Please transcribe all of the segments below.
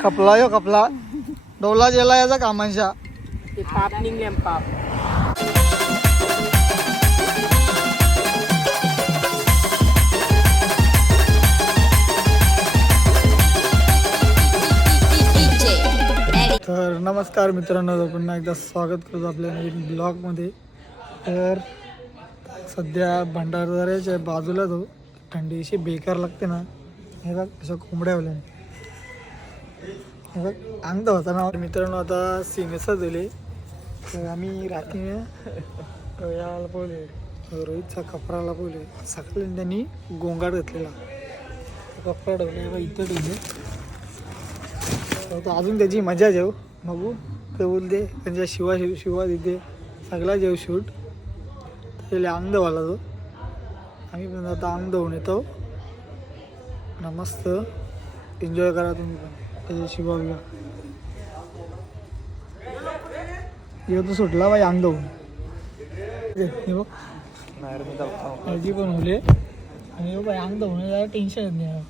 खपला यो खपला. डोला जेला याचा कामांशा. ते पाप निघले पाप. तर नमस्कार मित्रांनो पुन्हा एकदा स्वागत करतो आपल्या नवीन ब्लॉगमध्ये. तर सध्या भंडारदऱ्याच्या बाजूला तो थंडी अशी बेकार लागते ना. हे बघ अशा कोंबड्यावल्या हे बघ होता ना. मित्रांनो आता सीमेचा दिले तर आम्ही रात्री याला पोहले. रोहितचा कपडाला बोलले सकाळी त्यांनी गोंगाट घातलेला. कपडा ठेवले बघ इथं ठेवले. तर तो अजून त्याची मजा जेव बघू. ते बोलते त्यांच्या शिवा शिव शिवा तिथे. सगळा जेव शूट. त्याला आनंद वाला तो आम्ही पण आता आनंद होऊन येतो. नमस्त मस्त. एन्जॉय करा तुम्ही पण. त्याच्या शिवा बिवा. येऊ तो सुटला बाई आनंद होऊन. हे पण होले आणि बाई आनंद होणे जरा टेन्शन येत नाही आवाज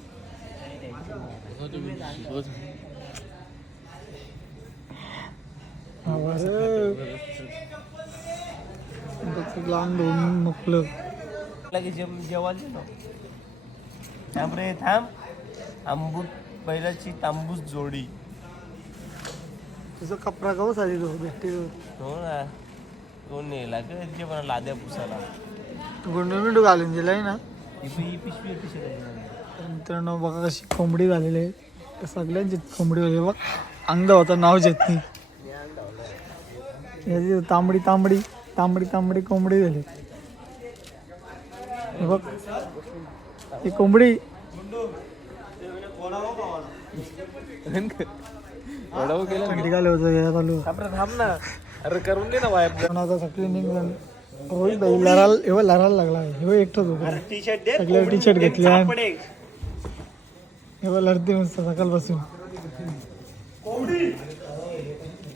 लांब धुवून मोकलं लगे जेव जेवायला गेलो. थांब रे थांब. आंबूत बैलाची तांबूस जोडी. तुझा कपडा गाव साधी तो भेटते हो ना कोण नेला का जे पण लाद्या पुसाला गुंडू बिंडू घालून दिलाय ना? ही पी- ही पिशवी पिशवी तर मित्रांनो बघा कशी कोंबडी झालेली आहे. तर सगळ्यांची कोंबडी झाली बघ अंग होता नाव घेत नाही. याची तांबडी तांबडी तांबडी तांबडी कोंबडी झाली. हे बघ. ही कोंबडी. थंडी घाले होतं या चालू. थांब ना अरे करून दे ना वाय पण आता सगळे निघून रोहित भाई लढाल एवढं लढायला लागला. हे एकटाच होता. टी शर्ट दे. सगळे टी शर्ट घेतले. आणि पडे एवढं लढते मस्त सकाळपासून.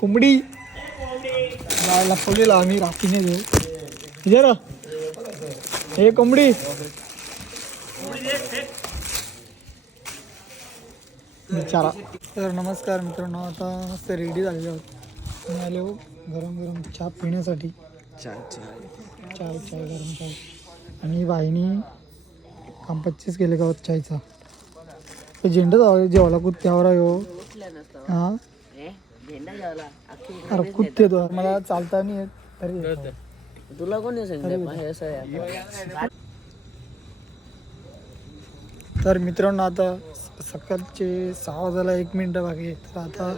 कोंबडी. जायला लपवलेला आम्ही राखीने देऊ जरा हे कोंबडी. विचारा तर नमस्कार मित्रांनो आता मस्त रेडी झालेले आहोत. मी आलो गरम गरम चहा पिण्यासाठी. चाय चाय गरम चाय आणि बाईनी कांपच्चीच केले गावात चायचा. झेंडा जावं जेवायला कुत्त्यावर आहे हो? अरे कुत्ते तो मला चालता नाही येत. तरी. तुला कोणी सांगितलं? असं आहे तर मित्रांनो आता सकाळचे सहा वाजायला एक मिनटं बाकी आहे तर आता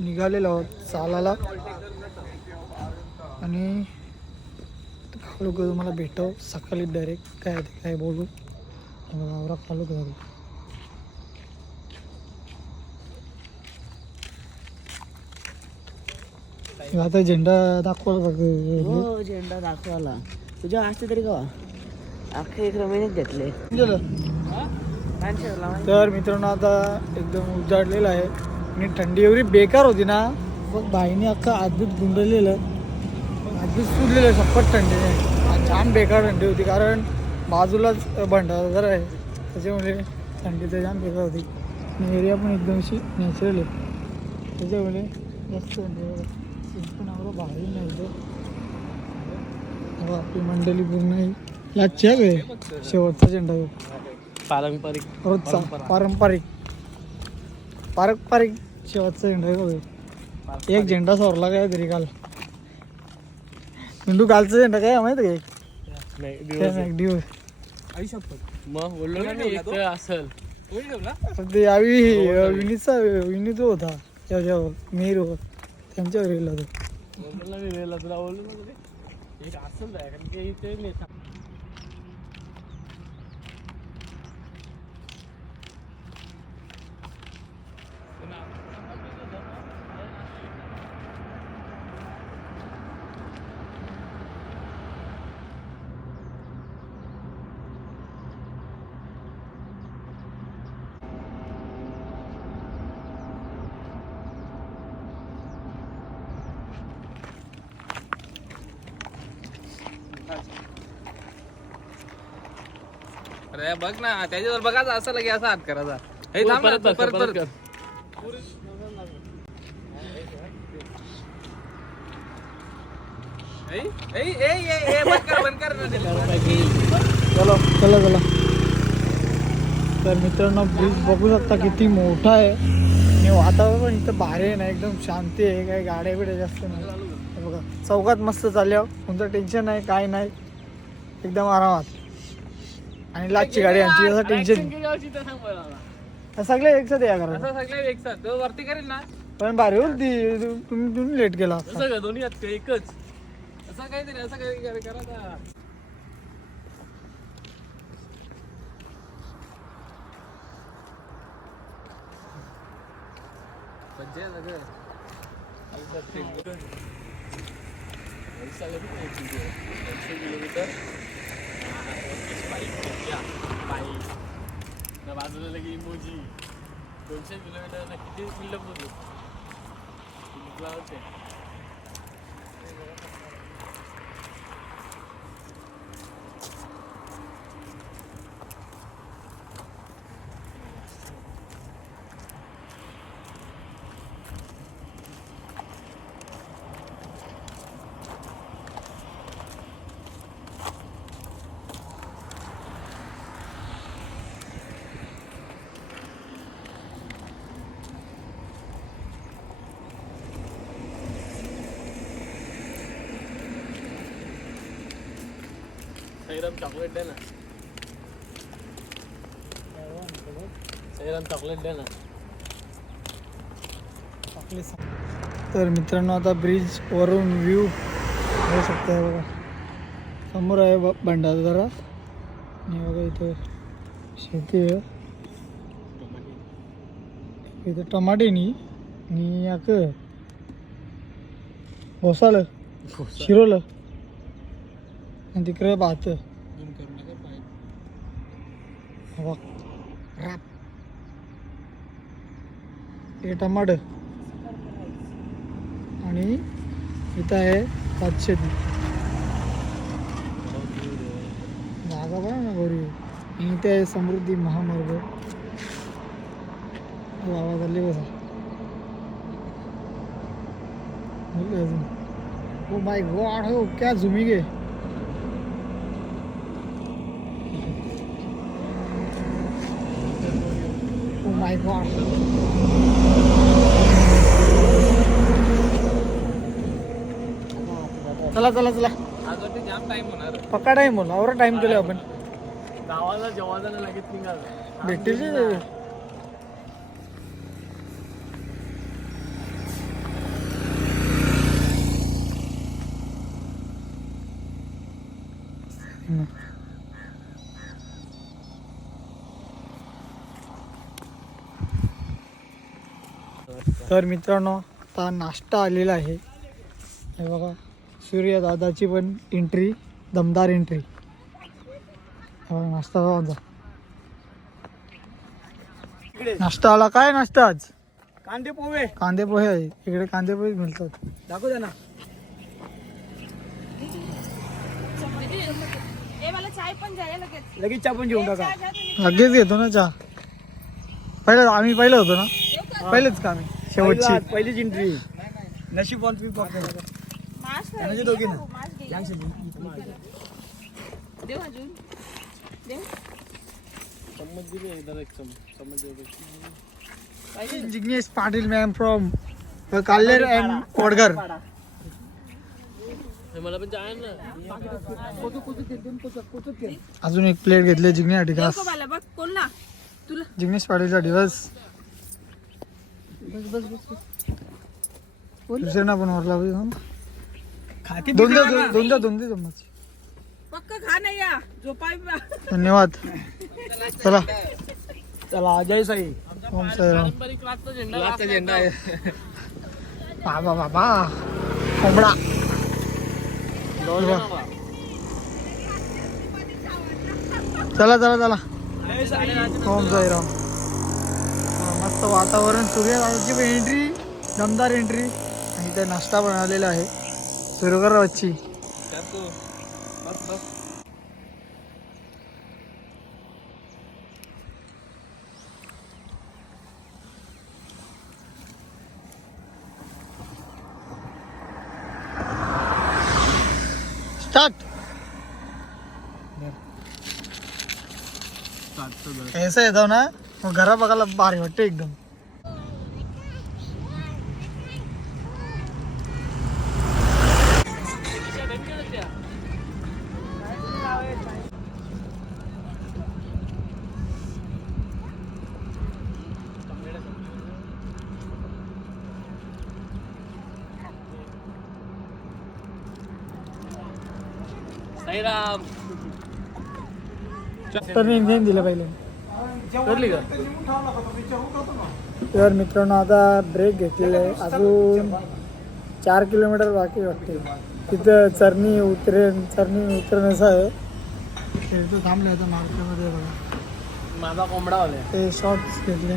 निघालेलो आहोत चालायला. आणि खालू का तुम्हाला भेटव. सकाळी डायरेक्ट काय ते काय बोलू. आवरा खालू आता झेंडा दाखवला हो झेंडा दाखवाला तुझ्या असते तरी का? अख्खे एक महिन्यात घेतले. गेलं तर मित्रांनो आता एकदम उजाडलेलं आहे. आणि थंडी एवढी बेकार होती ना. मग बाईने अख्खं आजूत गुंडलेलं. आजूत सुटलेलं शपथ थंडीने आणि छान बेकार थंडी होती कारण बाजूलाच भंडारा आहे. त्याच्यामुळे थंडी तर छान बेकार होती. आणि एरिया पण एकदम अशी नॅचरल आहे. त्याच्यामुळे जास्त थंडी आहे. एवढं भारी नाही आपली मंडळी पूर्ण शेवटचा झेंडा. पारंपरिक. रोजचा पारंपरिक. पारंपरिक शेवटचा झेंडा आहे बघ. एक झेंडा सोरला काय तरी काल. मिंडू कालचा झेंडा काय माहिती आहे नाही का काय दिवस. एक असल. ते यावी विनीतचा विनीत होता. त्याच्यावर मेहर त्यांच्यावर गेला तो. तुला बोललो ना रे. एक कारण की नाही अरे बघ ना त्याच्यावर बघायचं असं लगे असा हात करायचा हे थांब परत परत कर चलो चला चला. तर मित्रांनो ब्रिज बघू शकता किती मोठा आहे. आणि वातावरण इथं भारी आहे ना एकदम शांती आहे काही गाड्या बिड्या जास्त नाही. चौकात मस्त चालल्यावर. कोणतं टेन्शन नाही काय नाही. एकदम आरामात. आणि लाचची गाडी आमची असं टेन्शन. सगळे एकसाथ या करा वरती करेल ना. पण भारी होईल ती. तु- तुम्ही तुम्ही लेट केला. आता. असं का दोन्ही हात का एकच. असं काहीतरी असं काही करा ना पंचायत. दोनशे किलोमीटर. बाजूला लगे इमोजी दोनशे किलोमीटर. किती मिनिटं बोललो तुला होते? सैराम चॉकलेट दे ना चॉकलेट दे ना तर मित्रांनो आता ब्रिज वरून व्ह्यू होऊ शकतो आहे बघा. समोर आहे भंडारदरा आणि बघा इथं शेती आहे. इथं टमाटे नी आणि याक घोसालं शिरोलं आणि तिकडे भात बघ हे टमाट आणि इथं आहे पाचशे जागा बघा ना गोरी इथे आहे समृद्धी महामार्ग. आवाज आली बसा अजून. ओ माय गॉड हो क्या झुमी गे ओ माय गॉड चला चला. चला जाम टाइम होणार. पक्का टाईम केलं आपण. गावाला जेवायला लगेच निघाल. भेटतील ते. हम्म. तर मित्रांनो आता नाश्ता आलेला आहे. हे बघा सूर्य दादाची पण एंट्री दमदार एंट्री बघा नाश्ता बघा आमचा नाश्ता आला काय नाश्ता आज? कांदे पोहे. कांदे पोहे आहे. इकडे कांदे पोहे मिळतात. दाखव द्या ना ए मला चाय पण द्या लगेच. चहा पण घेऊन टाका. लगेच घेतो ना चहा. पहिलं आम्ही पहिलं होतो ना? पहिलेच का आम्ही? शेवटची पहिला- पहिलीच एंट्री नशीब वन तुम्ही पकडा मास्क त्यांना जे घे दोघी ना, ना. मास्क घे. यांचे देऊ अजून देऊ चम्मच दिली एकदा एक चम्मच चम्मच देऊ Jignesh Patil ma'am from Kaller and Vadgar मला पण जाय ना. अजून एक प्लेट घेतली जिग्नेसाठी देऊ ग्लास का पाटीलचा दिवस दुसऱ्यांना पण वरला पाहिजे ना. खाते दोन दोन- दोन द्या दोन दे चम्मच पक्क खा नाही या. झोपाय. धन्यवाद. चला. चला जय साई. ओम साईराम. झेंडा आहे. बाबा बाबा कोंबडा. चला चला चला. ओम साईराम. मस्त वातावरण सूर्यदाची पण एंट्री दमदार एंट्री आणि इथे नाश्ता बनवलेला आहे. सुरू कर स्टार्ट ऐसा है ना? मग घरा बघायला भारी वाटते एकदम. तर मी इंजिन दिलं पहिले. करली का? तर मित्रांनो आता ब्रेक घेतलेला आहे. अजून चार किलोमीटर बाकी वाटते. तिथं चरणी उतरेन चरणी उतरेन असं आहे. ते इथं थांबले आता मार्केटमध्ये बघा. माझा कोंबडा ते शॉर्ट्स घेतले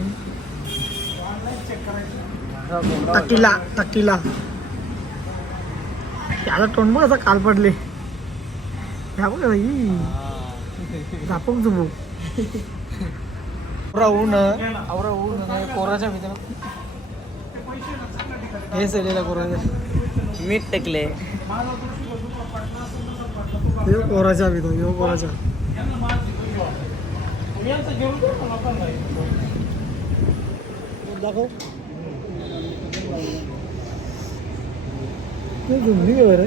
टकीला टकीला त्याला तोंड बघ असं काल पडले. ह्या बघ ही. झापक जुबू आवरा ऊन आवरा ऊन कोराच्या भीतर हे सगळेला कोराच्या मीठ टेकले यो कोराच्या भीतर यो कोराच्या दाखव का बरं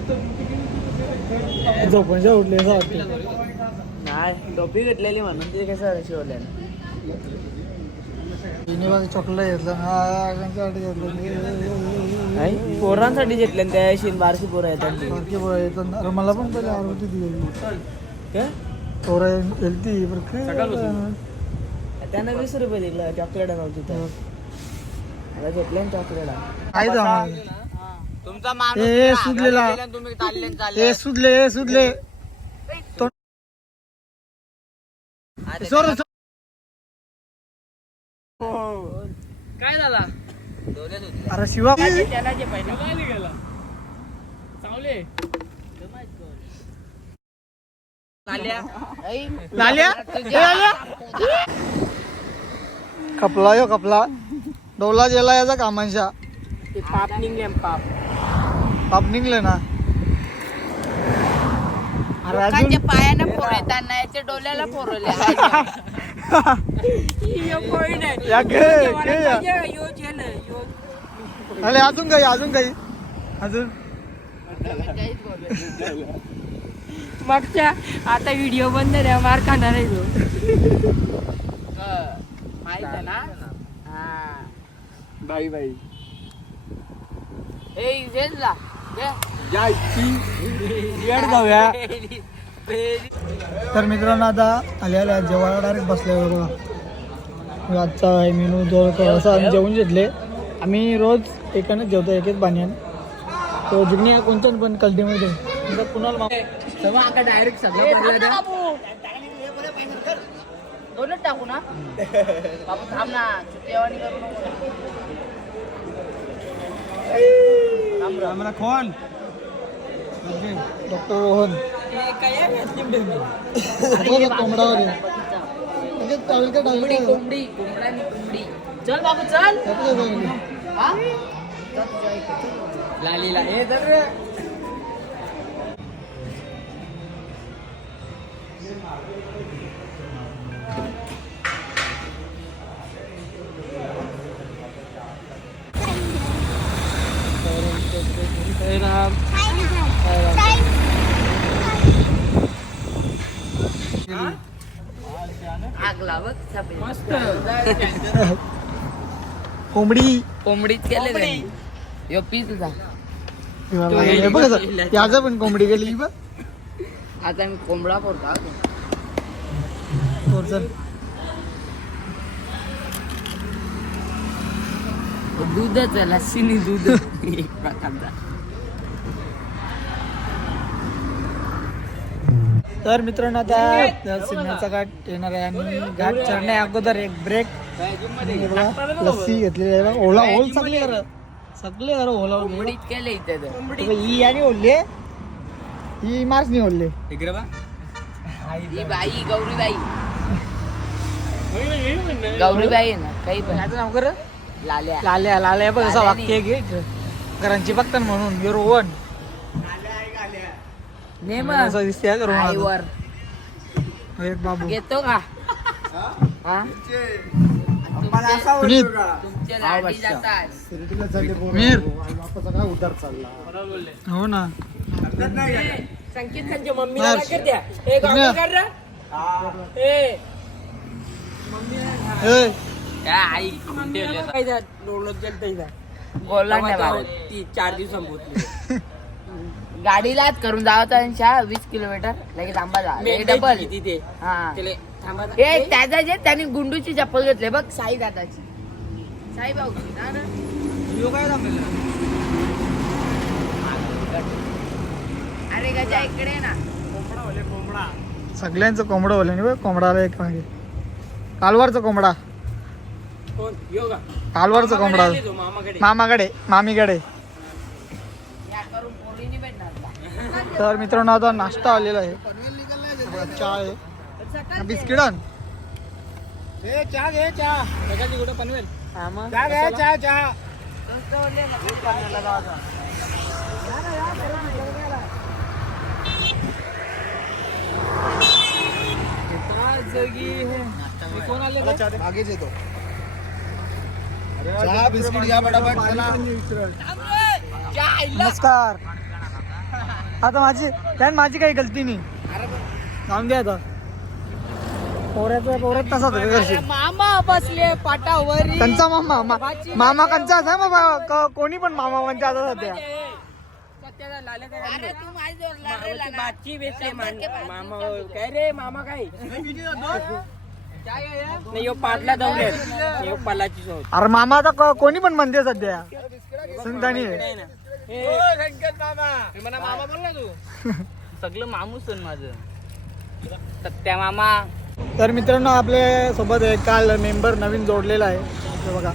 झोपायच्या उठले असं वाटतं नाही टोपी घेतलेली म्हणून ते कसं शिवले चॉकलेट घेतलं हा नाही पोरांसाठी घेतले त्या शिन बारकी पोरं येतात. बारकी पोरं येतात अरे मला पण पहिले आवडत ती. काय? पोरं येलती बरं. त्यांना वीस रुपये दिलं चॉकलेट नव्हती तर मला घेतले चॉकलेट काय? तुमचा तुम्ही चालले सुजले तो- सोड, काय झाला? अरे शिवा. त्याला गेला. चावले. कपला यो कपला डोला जेला याचा कामांशा. पाप निघले पाप. पाप निघले ना. अरे अजून पायानं फोडताना याच्या डोल्याला फोरवले या घे, घे या. अरे अजून काही अजून काही. अजून. मागच्या आता व्हिडिओ बंद द्या मार खाणार आहे माहीत आहे ना बाई बाई. ए तर मित्रांनो आता आल्या आल्या जेवायला डायरेक्ट बसल्यावर बघा. आजचा आहे मेनू जो असं आम्ही जेवून घेतले. आम्ही रोज एकानंच जेवतो एक एक बाण्यान. तो जिगणी कोणतं पण कल्टीमध्ये. कुणाला डायरेक्ट सगळं दोनच टाकू ना. बाबू थांब ना. जेवण करू नको. आम्हाला खोन डॉक्टर रोहन. कोंबडावर का? कोंबडी कोंबडा चल बाबू चल. लालीला हे तर रे. कोंबडी कोंबडीत केले त्यांनी. यो पी तुझा हे बघ असं. पण कोंबडी गेली बघ आता मी कोंबडा फोडतो हा. चल. दूधच आहे लस्सीनी दूध एक प्रकारचा तर मित्रांनो आता सिग्नलचा घाट येणार आहे आणि घाट चढण्या अगोदर एक ब्रेक लस्सी घेतलेली आहे. ओला ओल सगळे कर सगळे कर ओला केले ही आणि ओढले ही मार्च नाही ओढले ही बाई गौरीबाई. गौरीबाई आहे ना काही पण. याचं नाव कर? लाल्या. लाल्या लाल्या. बघ असं वाक्य घे घरांची बघतात म्हणून यो हा करून आईवर एक बाबू. घेतो का? हा? तुमचे. लाडी जातात. मीर हो ना. संकेत त्यांच्या मम्मीला काय द्या. ए पुण्या. ए. ए, आई बोलला नाही भारत. चार दिवसांपूर्वी. गाडीलाच करून जावं त्यांच्या वीस किलोमीटर लगेच आंबा जा डबल तिथे हा. त्याचा जे त्याने गुंडूची चप्पल घेतली बघ साई दादाची. साई ना अरे गजा इकडे ना. सगळ्यांचं कोंबडं बोलले नाही कोंबडा आला एक मागे. कालवारचा कोंबडा. कोण? योगा कालवारचा कोंबडा. मामाकडे मामाकडे. तर मित्रांनो आता नाश्ता आलेला आहे. बघा, चहा आहे. बिस्किट आण. सकाळची कुठं पनवेल? मागेच येतो. चहा बिस्किट घ्या पटापट चला. नमस्कार. आता माझी त्यान माझी काही गलती नाही जाऊन दे आता पोऱ्याचा पोऱ्यात तसाच करशील मामा बसले पाटावर कंचा मामा मा- मामा कंचा आहे बाबा क- कोणी पण मामा म्हणते आता सध्या बेचले मामा काय रे मामा काय नाही यो पाटला दौडे यो पालाची सोड अरे मामा आता क- कोणी पण म्हणते सध्या संतानी मामा. बोल ना तू. सगळं मामूस माझं. सत्या मामा. तर मित्रांनो आपल्यासोबत एक काल मेंबर नवीन जोडलेला आहे. हे बघा.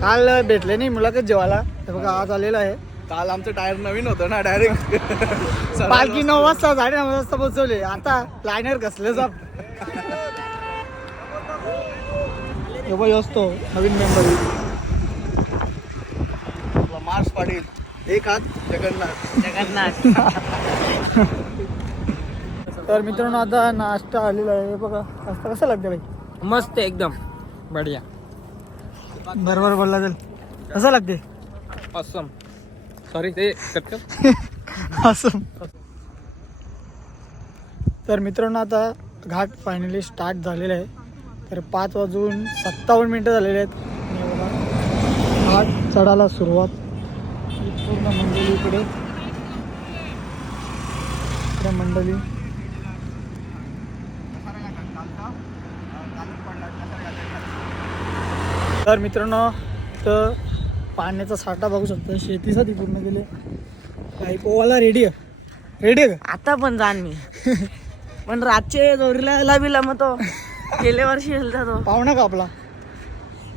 काल भेटले नाही मुलाखत जेवायला. हे बघा आज आलेला आहे. काल आमचं टायर नवीन होतं ना डायरेक्ट पालखी नऊ वाजता साडे नऊ वाजता पोहोचवले. आता लायनर कसले जाप बघ असतो नवीन मेंबर मार्क्स पाटील. एक हात जगन्नाथ. जगन्नाथ. तर मित्रांनो आता नाश्ता आलेला आहे. बघा नाश्ता कसा लागते भाई मस्त एकदम. बढिया. बरोबर बोलला तर. कसं लागते? असम सॉरी ते असं तर मित्रांनो आता घाट फायनली स्टार्ट झालेला आहे. तर पाच वाजून सत्तावन्न मिनटं झालेले आहेत. आणि बघा, घाट चढायला सुरुवात. पूर्ण मंडळी इकडे. इकडे मंडळी. तर मित्रांनो तर पाण्याचा साठा बघू शकता. शेतीसाठी पूर्ण गेले काही पोवाला रेडी आहे. रेडी आहे का? आता पण जाण मी. पण रातचे दोरीला बिला मग तो. गेल्या वर्षी तो. पाहुणा का आपला?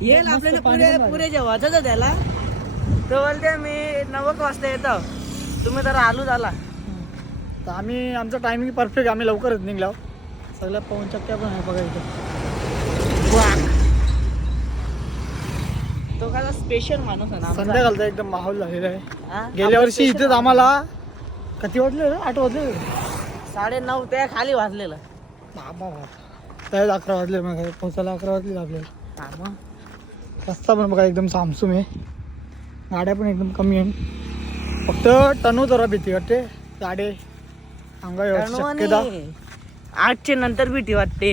येईल आपल्याला पुरे. पुरे जेवायचं होतं त्याला. तो बोलते मी नवक वाजता येतो. तुम्ही तर आलू झाला. तर आम्ही आमचं टायमिंग परफेक्ट आम्ही लवकरच निघलो. सगळ्या पाऊन चक्क्या पण आहे बघा इथं. तो काय स्पेशल माणूस आहे ना. संध्याकाळचा एकदम माहोल झालेला आहे? गेल्या वर्षी इथेच आम्हाला किती वाजले? आठ वाजले साडे नऊ त्या खाली वाजलेलं. बाबा त्यावेळेस अकरा वाजले मग पोचायला अकरा वाजले आपल्याला. रस्ता पण बघा एकदम सामसूम आहे. गाड्या पण एकदम कमी आहे फक्त टनू जरा भीती वाटते. गाडी शक्यता. आठचे नंतर भीती वाटते.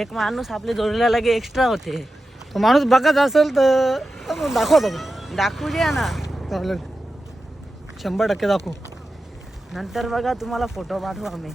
एक माणूस आपल्या जोडीला लगे एक्स्ट्रा होते. तो माणूस बघत असेल तर मग दाखवतो दाखवू द्या ना. चालेल. शंभर टक्के दाखवू. नंतर बघा तुम्हाला फोटो पाठवू आम्ही.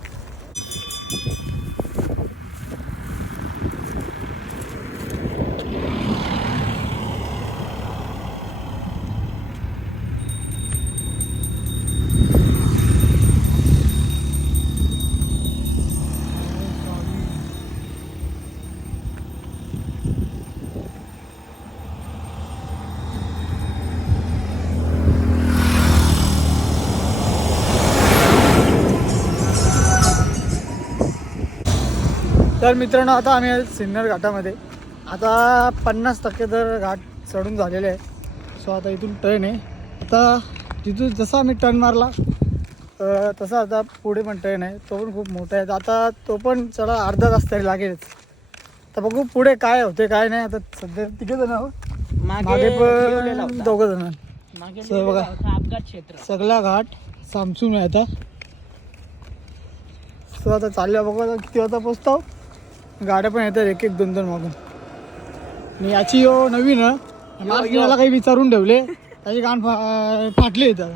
तर मित्रांनो आता आम्ही सिन्नर घाटामध्ये. आता पन्नास टक्के तर घाट चढून झालेले आहे. सो आता इथून टर्न आहे. आता तिथून जसा आम्ही टर्न मारला तसा आता पुढे पण ट्रेन आहे. तो पण खूप मोठा आहे. आता तो पण चला अर्धा तास तरी लागेलच. तर बघू पुढे काय होते काय नाही. आता सध्या तिघे जण आहोत. मागे पण दोघं जण. बघा. सगळा घाट सामसून आहे आता. तो आता चालल्या बघू आता किती वाजता पोचतो गाड्या पण येतात एक एक दोन दोन मागून. आणि याची यो नवीन मला काही विचारून ठेवले. त्याची गाण फा फाटली त्याला.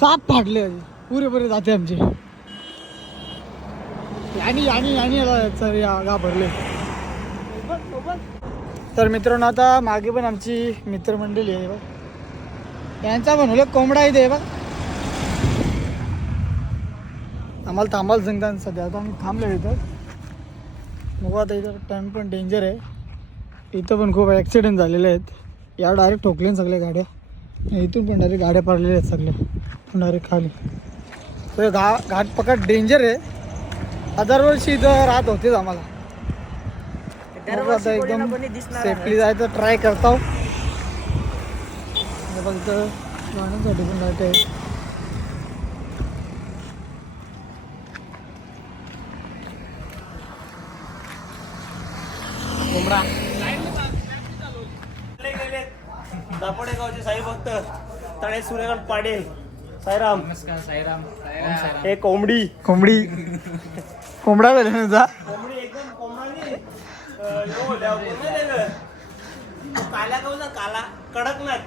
साप फाटले पुरे पुरे जाते आमचे. यानी यानी यानी याला सर या घाबरले तर मित्रांनो आता मागे पण आमची मित्रमंडळी आहे बघ. यांचा बनवलं कोंबडा आहे ते बघ. आम्हाला थांबायला सांगतात सध्या. आता आम्ही थांबलो इथं. बघू आता इथं टाइम पण डेंजर आहे. इथं पण खूप ॲक्सिडेंट झालेले आहेत. या डायरेक्ट ठोकले सगळ्या गाड्या. इथून पण डायरेक्ट गाड्या पडलेल्या आहेत सगळ्या डायरेक्ट खाली. तर घा घाट पकड डेंजर आहे. दरवर्षी इथं राहत होतेच आम्हाला. बघू आता एकदम सेफली जायचं ट्राय करतो फक्त गाण्यासाठी पण लाइट आहे. तळे सूर्यकांत पाटील साईराम. हे कोंबडी. कोंबडी. कोंबडा झाले ना जा कोंबडी एकदम कोंबडा. नाही अं, यो, ल्या- नाही. काल्या गावचा काला. कडकनाथ.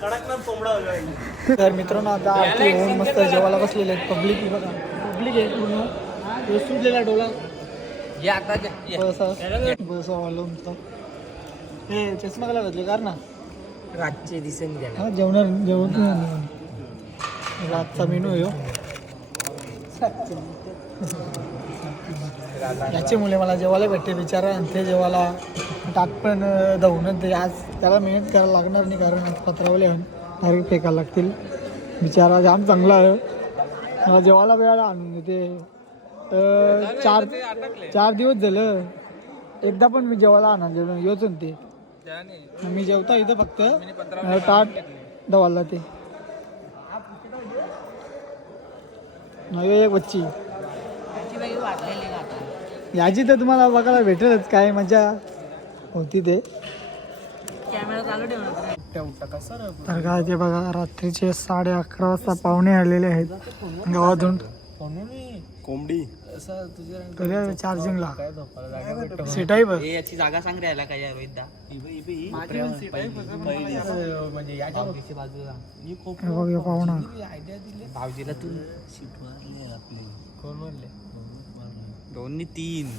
कडकनाथ कोंबडा होता तर मित्रांनो आता आरती होऊन मस्त जेवायला बसलेले आहेत. पब्लिक बघा. पब्लिक आहे पूर्ण. तो सुटलेला डोला बसा बसा. वालमचा हे चष्मा कला घातले कार ना? रातचे त्याला हा जेवणार जेवण. रातचा मेनू आहे हो. याची मुले मला जेवायला भेटते बिचारा आणि ते जेवायला टाक पण धावून ते आज त्याला मेहनत करायला लागणार नाही कारण आज पत्रावले डायरेक्ट फेकायला लागतील. बिचारा जाम चांगला आहे. मला जेवायला वेळाला आणून देते. अं, चार चार दिवस झालं एकदा पण मी जेवायला आणा योच ते. मी जेवता इथं फक्त. ताट दवाला ते नवी एक बच्ची. याची तर तुम्हाला बघायला भेटेलच काय मजा होती ते. तर काय ते बघा रात्रीचे साडे अकरा वाजता पाहुणे आलेले आहेत. गावातून. कोंबडी. चार्जिंगला सीट आहे बघ. याची जागा सांग राहिला काय वैद्या हे बघ हे पाहुणा भाऊजीला तू दोन तीन.